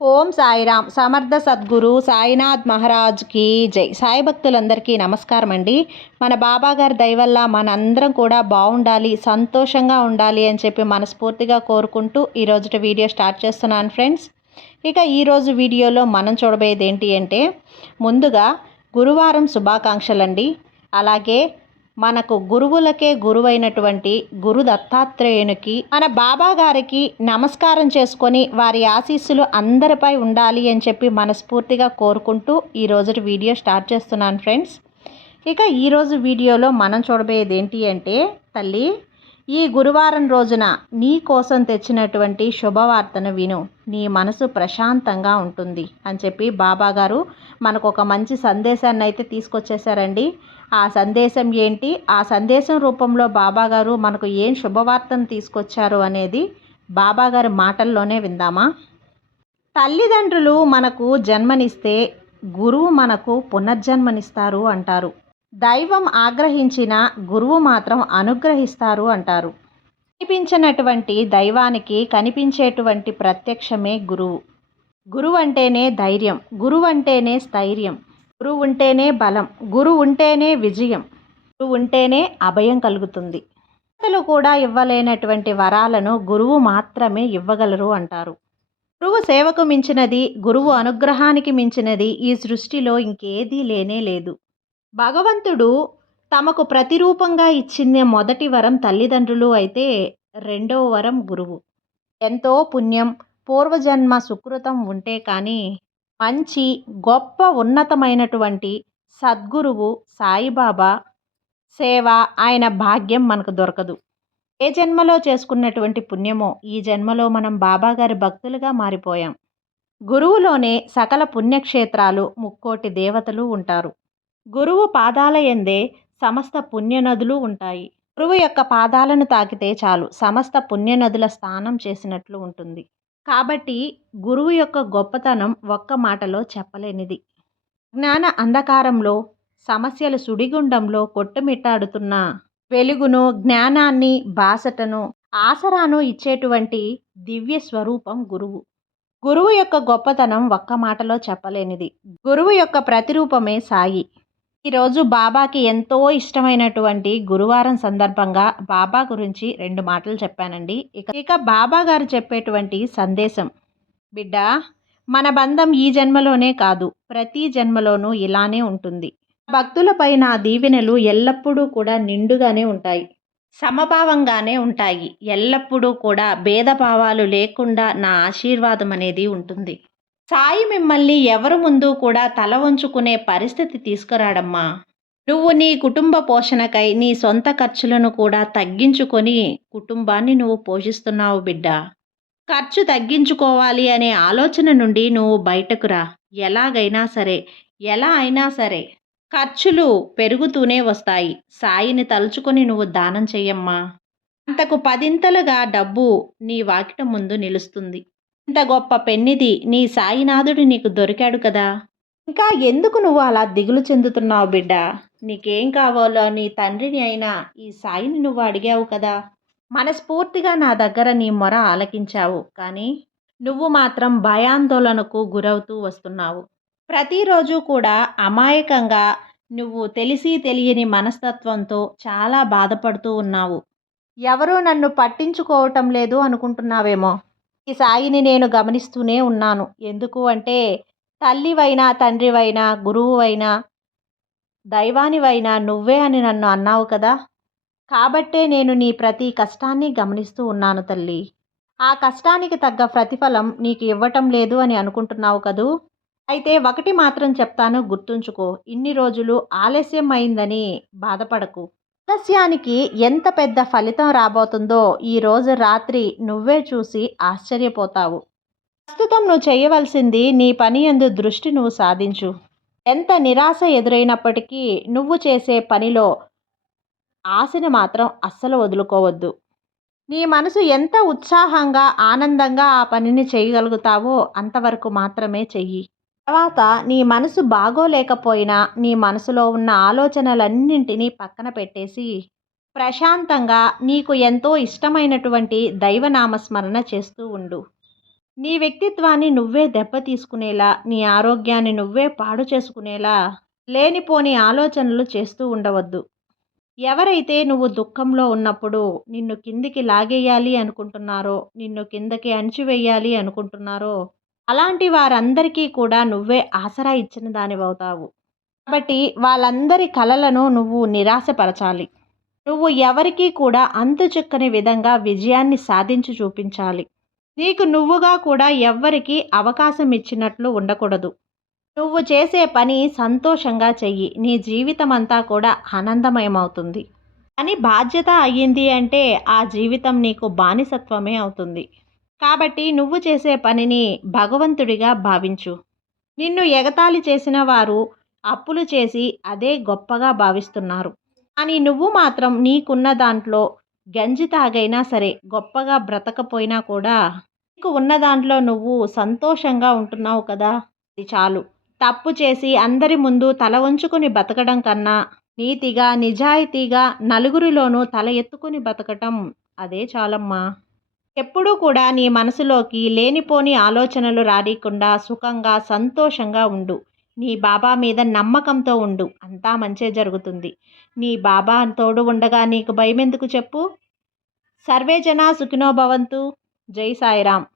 ఓం సాయిరామ్. సమర్థ సద్గురు సాయినాథ్ మహారాజ్కి జై. సాయి భక్తులందరికీ నమస్కారం అండి మన బాబా గారి దయవల్ల మనందరం కూడా బాగుండాలి సంతోషంగా ఉండాలి అని చెప్పి మనస్ఫూర్తిగా కోరుకుంటూ ఈరోజు వీడియో స్టార్ట్ చేస్తున్నాను ఫ్రెండ్స్. ఇక ఈరోజు వీడియోలో మనం చూడబోయేది ఏంటి అంటే ముందుగా గురువారం శుభాకాంక్షలండి. అలాగే మనకు గురువులకే గురువైనటువంటి గురు దత్తాత్రేయునికి మన బాబా గారికి నమస్కారం చేసుకొని వారి ఆశీస్సులు అందరిపై ఉండాలి అని చెప్పి మనస్ఫూర్తిగా కోరుకుంటూ ఈరోజు వీడియో స్టార్ట్ చేస్తున్నాను ఫ్రెండ్స్. ఇక ఈరోజు వీడియోలో మనం చూడబోయేది ఏంటి అంటే తల్లి ఈ గురువారం రోజున నీ కోసం తెచ్చినటువంటి శుభవార్తను విను. నీ మనసు ప్రశాంతంగా ఉంటుంది అని చెప్పి బాబాగారు మనకు ఒక మంచి సందేశాన్ని అయితే తీసుకొచ్చేసారండి ఆ సందేశం ఏంటి? ఆ సందేశం రూపంలో బాబాగారు మనకు ఏం శుభవార్తను తీసుకొచ్చారు అనేది బాబాగారి మాటల్లోనే విందామా? తల్లిదండ్రులు మనకు జన్మనిస్తే గురువు మనకు పునర్జన్మనిస్తారు అంటారు. దైవం ఆగ్రహించిన గురువు మాత్రం అనుగ్రహిస్తారు అంటారు. కనిపించినటువంటి దైవానికి కనిపించేటువంటి ప్రత్యక్షమే గురువు. గురువు అంటేనే ధైర్యం గురువు అంటేనే స్థైర్యం గురువు ఉంటేనే బలం గురువు ఉంటేనే విజయం గురువు ఉంటేనే అభయం కలుగుతుంది. భక్తులు కూడా ఇవ్వలేనటువంటి వరాలను గురువు మాత్రమే ఇవ్వగలరు అంటారు. గురువు సేవకు మించినది గురువు అనుగ్రహానికి మించినది ఈ సృష్టిలో ఇంకేదీ లేనే లేదు. భగవంతుడు తమకు ప్రతిరూపంగా ఇచ్చిన మొదటి వరం తల్లిదండ్రులు అయితే రెండవ వరం గురువు. ఎంతో పుణ్యం పూర్వజన్మ సుకృతం ఉంటే కానీ మంచి గొప్ప ఉన్నతమైనటువంటి సద్గురువు సాయిబాబా సేవ ఆయన భాగ్యం మనకు దొరకదు. ఏ జన్మలో చేసుకున్నటువంటి పుణ్యమో ఈ జన్మలో మనం బాబాగారి భక్తులుగా మారిపోయాం. గురువులోనే సకల పుణ్యక్షేత్రాలు ముక్కోటి దేవతలు ఉంటారు. గురువు పాదాల ఎందే సమస్త పుణ్యనదులు ఉంటాయి. గురువు యొక్క పాదాలను తాకితే చాలు సమస్త పుణ్యనదుల స్నానం చేసినట్లు ఉంటుంది. కాబట్టి గురువు యొక్క గొప్పతనం ఒక్క మాటలో చెప్పలేనిది. జ్ఞాన అంధకారంలో సమస్యల సుడిగుండంలో కొట్టుమిట్టాడుతున్న వెలుగును జ్ఞానాన్ని బాసటను ఆసరాను ఇచ్చేటువంటి దివ్య స్వరూపం గురువు. గురువు యొక్క గొప్పతనం ఒక్క మాటలో చెప్పలేనిది. గురువు యొక్క ప్రతిరూపమే సాయి. ఈరోజు బాబాకి ఎంతో ఇష్టమైనటువంటి గురువారం సందర్భంగా బాబా గురించి రెండు మాటలు చెప్పానండి. ఇక ఇక బాబా గారు చెప్పేటువంటి సందేశం బిడ్డ మన బంధం ఈ జన్మలోనే కాదు ప్రతి జన్మలోనూ ఇలానే ఉంటుంది. భక్తులపై నా దీవెనలు ఎల్లప్పుడూ కూడా నిండుగానే ఉంటాయి సమభావంగానే ఉంటాయి. ఎల్లప్పుడూ కూడా భేదభావాలు లేకుండా నా ఆశీర్వాదం అనేది ఉంటుంది. సాయి మిమ్మల్ని ఎవరు ముందు కూడా తల వంచుకునే పరిస్థితి తీసుకురాడమ్మా. నువ్వు నీ కుటుంబ పోషణకై నీ సొంత ఖర్చులను కూడా తగ్గించుకొని కుటుంబాన్ని నువ్వు పోషిస్తున్నావు బిడ్డ. ఖర్చు తగ్గించుకోవాలి అనే ఆలోచన నుండి నువ్వు బయటకు రా. ఎలాగైనా సరే ఎలా అయినా సరే ఖర్చులు పెరుగుతూనే వస్తాయి. సాయిని తలుచుకొని నువ్వు దానం చెయ్యమ్మా. అంతకు పదింతలుగా డబ్బు నీ వాకిట ముందు నిలుస్తుంది. ఇంత గొప్ప పెన్నిది. నీ సాయినాథుడు నీకు దొరికాడు కదా. ఇంకా ఎందుకు నువ్వు అలా దిగులు చెందుతున్నావు బిడ్డ? నీకేం కావాలో నీ తండ్రిని అయినా ఈ సాయిని నువ్వు అడిగావు కదా. మనస్ఫూర్తిగా నా దగ్గర నీ మొర ఆలకించావు. కానీ నువ్వు మాత్రం భయాందోళనకు గురవుతూ వస్తున్నావు. ప్రతిరోజు కూడా అమాయకంగా నువ్వు తెలిసి తెలియని మనస్తత్వంతో చాలా బాధపడుతూ ఉన్నావు. ఎవరూ నన్ను పట్టించుకోవటం లేదు అనుకుంటున్నావేమో. ఈ సాయిని నేను గమనిస్తూనే ఉన్నాను. ఎందుకు అంటే తల్లివైనా తండ్రివైనా గురువువైనా దైవానివైనా నువ్వే అని నన్ను అన్నావు కదా! కాబట్టే నేను నీ ప్రతి కష్టాన్ని గమనిస్తూ ఉన్నాను తల్లి. ఆ కష్టానికి తగ్గ ప్రతిఫలం నీకు ఇవ్వటం లేదు అని అనుకుంటున్నావు కదూ! అయితే ఒకటి మాత్రం చెప్తాను గుర్తుంచుకో. ఇన్ని రోజులు ఆలస్యం అయిందని బాధపడకు. సస్యానికి ఎంత పెద్ద ఫలితం రాబోతుందో ఈరోజు రాత్రి నువ్వే చూసి ఆశ్చర్యపోతావు. ప్రస్తుతం నువ్వు చేయవలసింది నీ పని ఎందు దృష్టి నువ్వు సాధించు. ఎంత నిరాశ ఎదురైనప్పటికీ నువ్వు చేసే పనిలో ఆశని మాత్రం అస్సలు వదులుకోవద్దు. నీ మనసు ఎంత ఉత్సాహంగా ఆనందంగా ఆ పనిని చేయగలుగుతావో అంతవరకు మాత్రమే చెయ్యి. తర్వాత నీ మనసు బాగోలేకపోయినా నీ మనసులో ఉన్న ఆలోచనలన్నింటినీ పక్కన పెట్టేసి ప్రశాంతంగా నీకు ఎంతో ఇష్టమైనటువంటి దైవనామస్మరణ చేస్తూ ఉండు. నీ వ్యక్తిత్వాన్ని నువ్వే దెబ్బ తీసుకునేలా నీ ఆరోగ్యాన్ని నువ్వే పాడు చేసుకునేలా లేనిపోని ఆలోచనలు చేస్తూ ఉండవద్దు. ఎవరైతే నువ్వు దుఃఖంలో ఉన్నప్పుడు నిన్ను కిందికి లాగేయాలి అనుకుంటున్నారో నిన్ను కిందకి అణిచివేయాలి అనుకుంటున్నారో అలాంటి వారందరికీ కూడా నువ్వే ఆసరా ఇచ్చిన దానివవుతావు. కాబట్టి వాళ్ళందరి కలలను నువ్వు నిరాశపరచాలి. నువ్వు ఎవరికీ కూడా అంతు చిక్కని విధంగా విజయాన్ని సాధించి చూపించాలి. నీకు నువ్వుగా కూడా ఎవ్వరికీ అవకాశం ఇచ్చినట్లు ఉండకూడదు. నువ్వు చేసే పని సంతోషంగా చెయ్యి. నీ జీవితం అంతా కూడా ఆనందమయమవుతుంది. అని బాధ్యత అయ్యింది అంటే ఆ జీవితం నీకు బానిసత్వమే అవుతుంది. కాబట్టి నువ్వు చేసే పనిని భగవంతుడిగా భావించు. నిన్ను ఎగతాళి చేసిన వారు అప్పులు చేసి అదే గొప్పగా భావిస్తున్నారు. కానీ నువ్వు మాత్రం నీకున్న దాంట్లో గంజి తాగైనా సరే గొప్పగా బ్రతకపోయినా కూడా నీకు ఉన్న దాంట్లో నువ్వు సంతోషంగా ఉంటున్నావు కదా అది చాలు. తప్పు చేసి అందరి ముందు తల వంచుకొని బతకడం కన్నా నీతిగా నిజాయితీగా నలుగురిలోనూ తల ఎత్తుకొని బతకటం అదే చాలమ్మా. ఎప్పుడూ కూడా నీ మనసులోకి లేనిపోని ఆలోచనలు రానికుండా సుఖంగా సంతోషంగా ఉండు. నీ బాబా మీద నమ్మకంతో ఉండు. అంతా మంచే జరుగుతుంది. నీ బాబా తోడు ఉండగా నీకు భయం ఎందుకు చెప్పు? సర్వే జన సుఖినో భవంతు. జై సాయిరామ్.